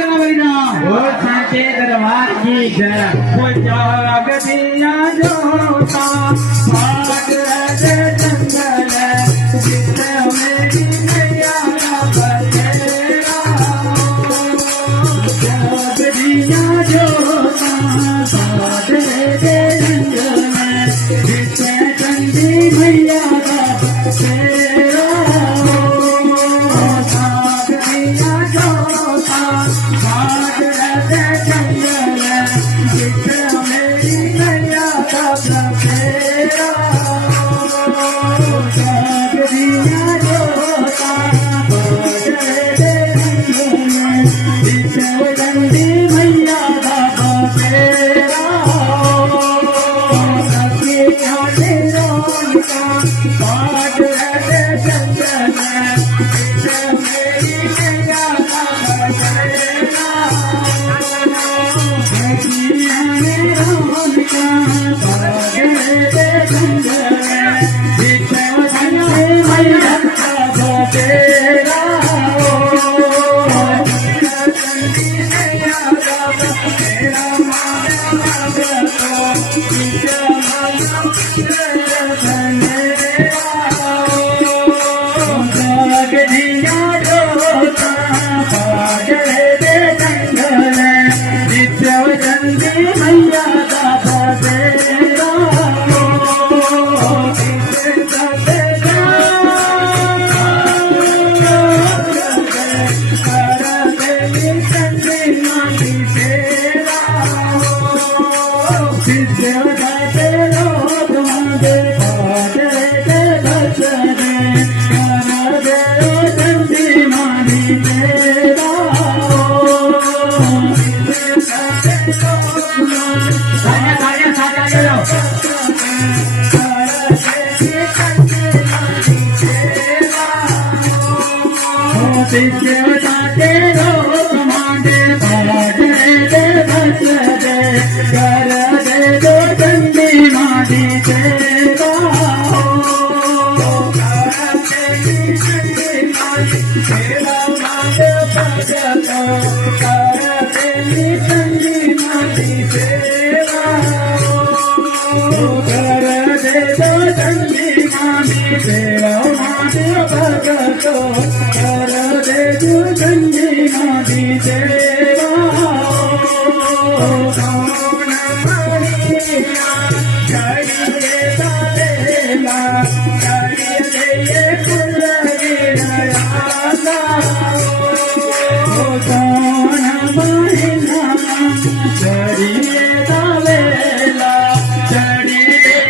ओ सांचे दरबार की जय वो जाग दिया जोता भाग रहे जंगल जिससे मेरी नैया का बसेरा जाग दिया जोता भाग रहे जंगल जिससे चंदी मैया का बसेरा जाग दिया जोता भाग रहे जंगल जिससे मेरी नैया का बसेरा जाग दिया जोता भाग रहे जंगल जिससे चंदी मैया का बसेरा भाग रहे जंगल जिससे मेरी नैया का बसेरा Hare